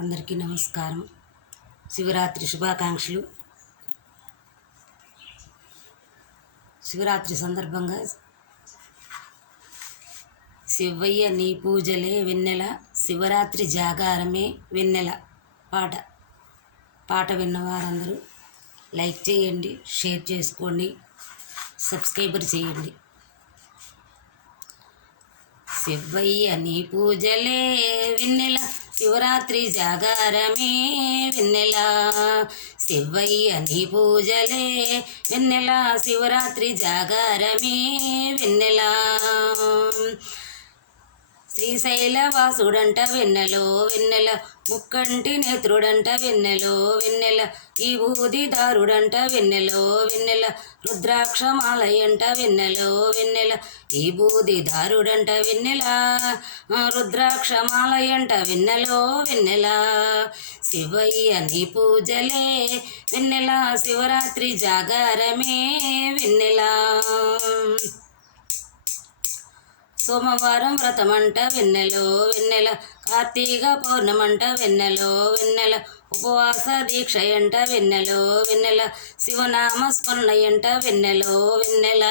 అందరికీ నమస్కారం. శివరాత్రి శుభాకాంక్షలు. శివరాత్రి సందర్భంగా శివయ్య నీ పూజలే వెన్నెల, శివరాత్రి జాగారమే వెన్నెల పాట విన్నవారందరూ లైక్ చేయండి, షేర్ చేసుకోండి, సబ్స్క్రైబర్ చేయండి. శివయ్య నీ పూజలే వెన్నెల, శివరాత్రి జాగారమే వెన్నెల. శివయ్య నీ పూజలే వెన్నెల, శివరాత్రి జాగారమే వెన్నెల. శ్రీశైలవాసుడంట వెన్నెలో వెన్నెల, ముక్కంటి నేత్రుడంట వెన్నెలో వెన్నెల. ఈ బూదిదారుడంట వెన్నెలో వెన్నెల, రుద్రాక్షమాలయంట వెన్నెలో వెన్నెల. ఈ బూదిదారుడంట వెన్నెల, రుద్రాక్షమాలయంట వెన్నెలో వెన్నెల. శివయ్య నీ పూజలే వెన్నెల, శివరాత్రి జాగారమే వెన్నెల. సోమవారం వ్రతమంట వెన్నెలో వెన్నెల, కార్తీక పౌర్ణమంట వెన్నెలో వెన్నెల. ఉపవాస దీక్షయంట వెన్నెలో వెన్నెల, శివనామ స్మరణయంట వెన్నెలో వెన్నెల.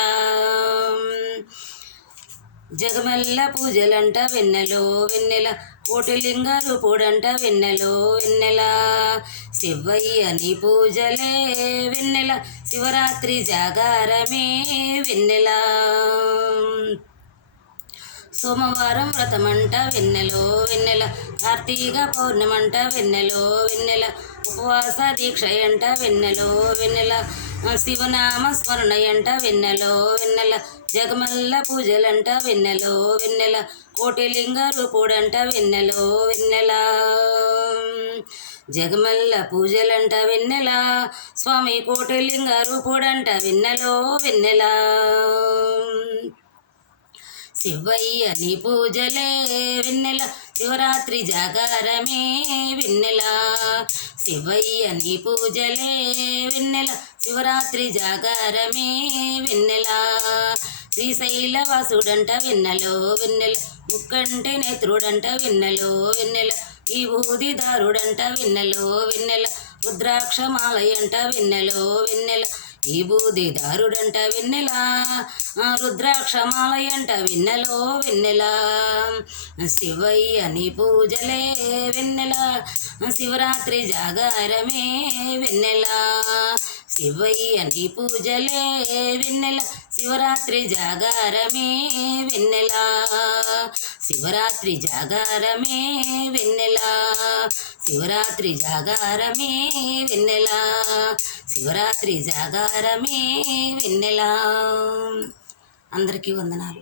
జగమెల్ల పూజలంట వెన్నెలో వెన్నెల, కోటిలింగ రూపుడంట వెన్నెలో వెన్నెల. శివయ్య నీ పూజలే వెన్నెల, శివరాత్రి జాగారమే వెన్నెల. సోమవారం వ్రతమంట వెన్నెలో వెన్నెల, కార్తీక పౌర్ణమంట వెన్నెలో వెన్నెల. ఉపవాస దీక్షయంట వెన్నెలో వెన్నెల, శివనామ స్మరణయంట వెన్నెలో వెన్నెల. జగమల్ల పూజలంట వెన్నెలో వెన్నెల, కోటిలింగ రూపుడంట వెన్నెలో వెన్నెల. జగమల్ల పూజలంట వెన్నెల, స్వామి కోటిలింగ రూపుడంట వెన్నెలో వెన్నెల. శివయ్య నీ పూజలే వెన్నెల, శివరాత్రి జాగారమే వెన్నెల. శివయ్య నీ పూజలే వెన్నెల, శివరాత్రి జాగారమే వెన్నెల. శ్రీశైలవాసుడంట వెన్నెలో వెన్నెల, ముక్కంటి నేత్రుడంట వెన్నెలో వెన్నెల. ఈ బూదిదారుడంట వెన్నెలో వెన్నెల, రుద్రాక్షమాలయంట వెన్నెలో వెన్నెల. ఈ బూదిదారుడంట వెన్నెల, రుద్రాక్షమాలయంట వెన్నెలో వెన్నెల. శివయ్య నీ పూజలే వెన్నెల, శివరాత్రి జాగారమే వెన్నెల. శివయ్య నీ పూజలే వెన్నెల, శివరాత్రి జాగారమే వెన్నెల. శివరాత్రి జాగారమే వెన్నెల, శివరాత్రి జాగారమే వెన్నెల. శివరాత్రి జాగారమే వెన్నెల. అందరికీ వందనాలు.